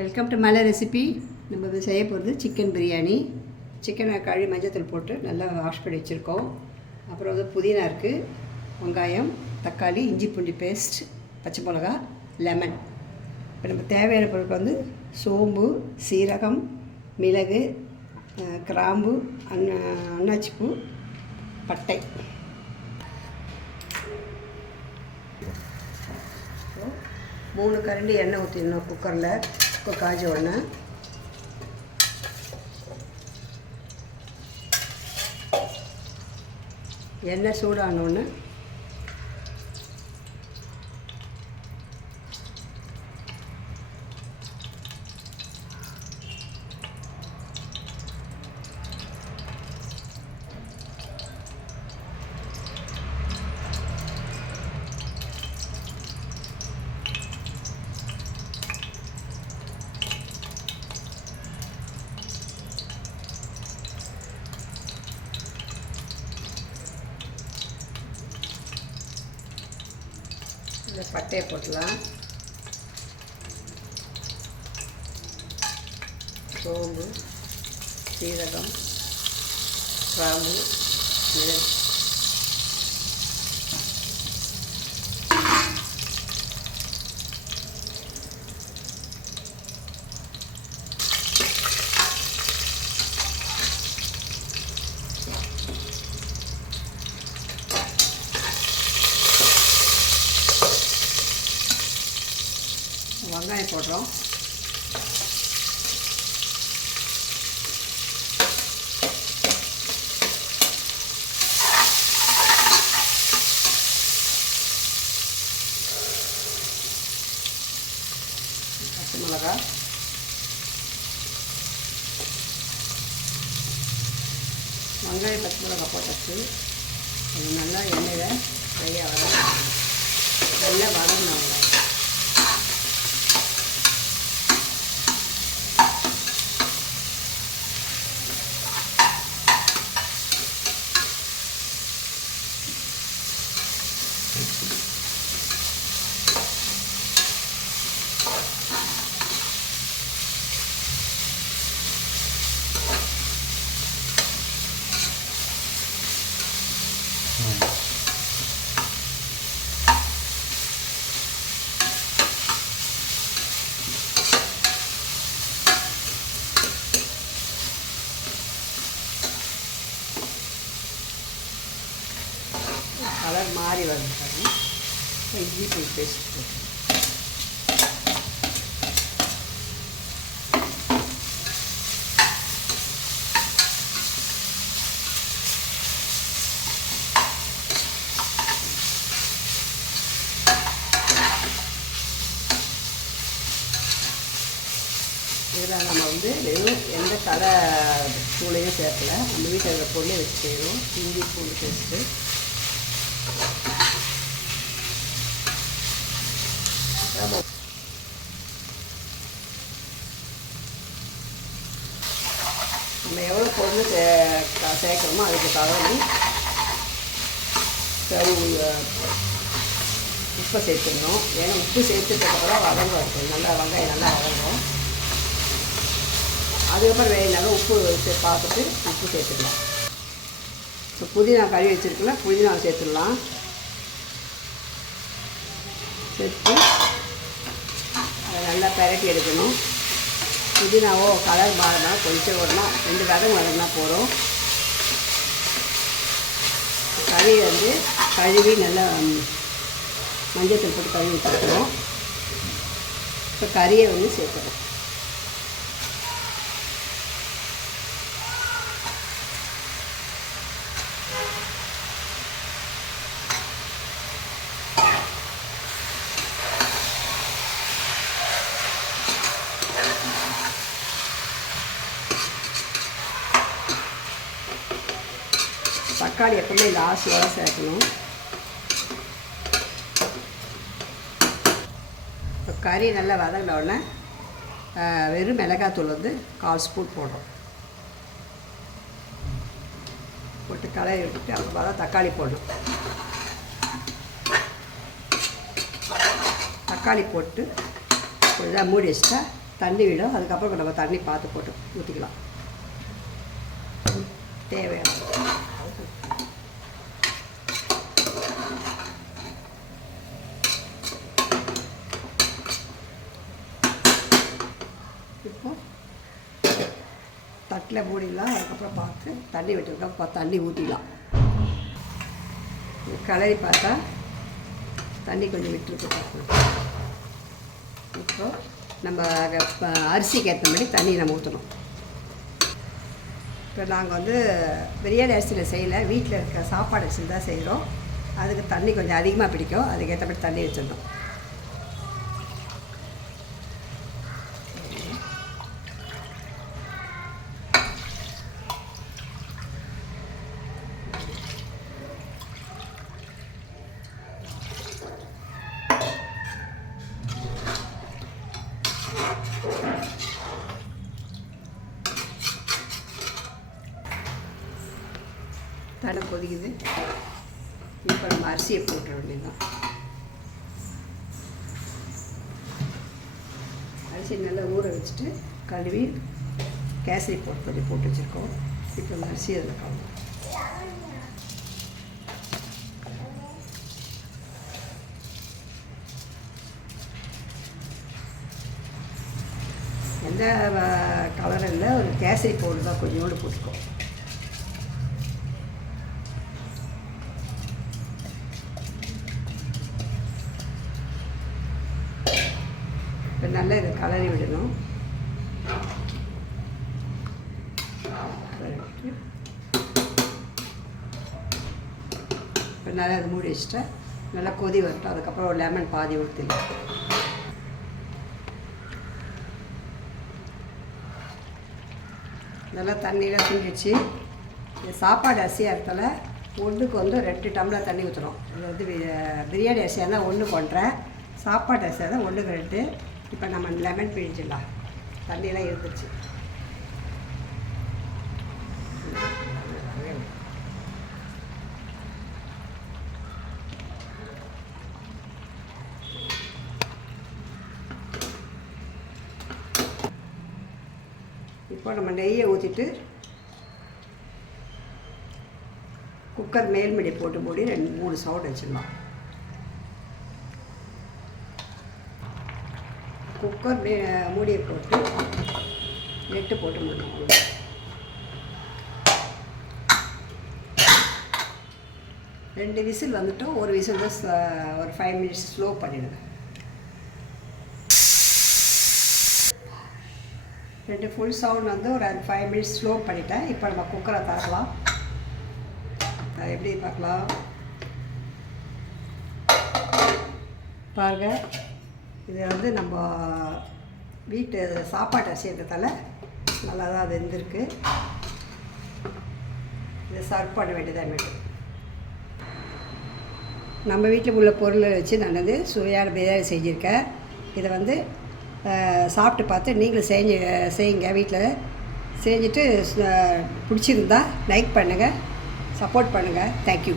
Welcome to மலை recipe. நம்ம செய்ய போகிறது சிக்கன் பிரியாணி. சிக்கனை கழுவி மஞ்சத்தூள் போட்டு நல்லா வாஷ் பண்ணி வச்சுருக்கோம். அப்புறம் புதினா இருக்குது, வெங்காயம், தக்காளி, இஞ்சி பூண்டு பேஸ்ட், பச்சை மிளகா, லெமன். இப்போ நம்ம தேவையான பொருட்கள் சோம்பு, சீரகம், மிளகு, கிராம்பு, அன்னாச்சிப்பூ, பட்டை. மூணு கரண்டி எண்ணெய் ஊற்றிடணும். குக்கரில் காய்ச்ச உடனே எண்ணெய் சூடானோன்னு இந்த பட்டையை போட்டலாம். சோம்பு, சீரகம், கிராம்பு, மிளகு. வெங்காயம் போடுறோம். பச்சை மிளகா, வெங்காயம், பச்சை மிளகா போட்டாச்சு. அது நல்லா எண்ணெயில் ஃப்ரை ஆகணும். நல்லா வதங்கணும். கலர் மாறி வருது பாருங்க. இஞ்சி பூண்டு பேஸ்ட் போட்டு இதில் நம்ம வெறும் எந்த கடை தூளையும் சேர்க்கல. நம்ம வீட்டில் இருக்கிற பொருளே வச்சு செய்வோம். இஞ்சி பூண்டு பேஸ்ட்டு, நம்ம எவ்வளோ பொருள் சேர்க்குறோமோ அதுக்கு தகுதி உப்பை சேர்த்துக்கணும். ஏன்னா உப்பு சேர்த்துட்டதுக்கப்புறம் வதங்க இருக்கும். நல்லா வெங்காயம் நல்லா வதங்கும். அதுக்கப்புறம் வேணுனாலும் உப்பு பார்த்துட்டு உப்பு சேர்த்துக்கலாம். இப்போ புதினா கழுவி வச்சுருக்கலாம். புதினா சேர்த்துடலாம். சேர்த்து அதை நல்லா பரட்டி எடுக்கணும். புதினாவோ கலர் மாறினா கொஞ்சம் உடனே 2 வதங்க வதங்கினா போகிறோம். கறி கழுவி நல்லா மஞ்சள் போட்டு கழுவி வச்சுருக்கணும். இப்போ கறியை சேர்த்துறோம். தக்காளி எப்பவுமே லாஸ்ட்டோட சேர்க்கணும். இப்போ கறி நல்லா வதங்கின உடனே வெறும் மிளகாத்தூள் 1/4 ஸ்பூன் போடுறோம். போட்டு கலரி விட்டுட்டு அப்புறமா தான் தக்காளி போடணும். தக்காளி போட்டு கொஞ்சம் மூடி வச்சுட்டா தண்ணி விடும். அதுக்கப்புறம் நம்ம தண்ணி பார்த்து போட்டு ஊற்றிக்கலாம் தேவையான. இப்போ தட்டில் மூடிடலாம். அதுக்கப்புறம் பார்த்து தண்ணி விட்டுருக்கோம், தண்ணி ஊற்றிடலாம். கலரி பார்த்தா தண்ணி கொஞ்சம் விட்டுருக்கு. இப்போ நம்ம அரிசிக்கு ஏற்ற மாதிரி தண்ணி நம்ம ஊற்றணும். இப்போ நாங்கள் வந்து பிரியாணி அரிசியில் செய்யலை, வீட்டில் இருக்க சாப்பாடு அரிசியில் தான் செய்கிறோம். அதுக்கு தண்ணி கொஞ்சம் அதிகமாக பிடிக்கும், அதுக்கேற்றபடி தண்ணி வச்சிடணும். தடை கொதிக்குது. இப்போ நம்ம அரிசியை போட்டுற வேண்டியதுதான். அரிசி நல்லா ஊற வச்சுட்டு கழுவி கேசரி போட்டு கொஞ்சம் போட்டு வச்சுருக்கோம். இப்போ அந்த அரிசி அதில் கலந்து எந்த கலர் இல்லை, ஒரு கேசரி பவுடர் தான் கொஞ்சோண்டு போட்டுக்கோ. இப்போ நல்லா இதை கலரி விடணும். இப்போ நல்லா அதை மூடி வச்சுட்டா நல்லா கொதி வரட்டும். அதுக்கப்புறம் ஒரு லெமன் பாதி ஊற்றிடலாம். நல்லா தண்ணியெலாம் தூங்கிடுச்சு. இது சாப்பாடு அரிசியாக இருந்தால ஒன்றுக்கு வந்து 2 டம்ளர் தண்ணி ஊற்றுறோம். இது வந்து பிரியாணி அரிசியாக இருந்தால் 1 ஒன்றரை, சாப்பாடு அரிசியாக தான் 1க்கு 2. இப்போ நம்ம லெமன் பிழிஞ்சிடலாம். தண்ணியெலாம் இருந்துச்சு. இப்போ நம்ம நெய்யை ஊற்றிட்டு குக்கர் மேல்மடி போட்டு மூடி 2-3 சவுண்ட் வச்சிடலாம். குக்கர் மூடியை போட்டு நெட்டு போட்டு மூடணும். 2 விசில் வந்துட்டோம். ஒரு விசில் தான் ஒரு 5 மினிட்ஸ் ஸ்லோ பண்ணிவிடுங்க. 2 ஃபுல் சவுண்ட் வந்து ஒரு 5 மினிட்ஸ் ஸ்லோ பண்ணிட்டேன். இப்போ நம்ம குக்கரை திறக்கலாம். எப்படி பார்க்கலாம் பாருங்கள். இது வந்து நம்ம வீட்டு சாப்பாட்டு அரிசி இருக்கிறதால நல்லா தான் அது வெந்திருக்கு. இதை சர்வ் பண்ண வேண்டியதாக. நம்ம வீட்டில் உள்ள பொருளை வச்சு நான் வந்து சுவையான பிரியாணி செஞ்சுருக்கேன். இதை வந்து சாப்பிட்டு பார்த்து நீங்களும் செய்யுங்க. வீட்டில் செஞ்சுட்டு பிடிச்சிருந்தா லைக் பண்ணுங்கள், சப்போர்ட் பண்ணுங்கள். தேங்க்யூ.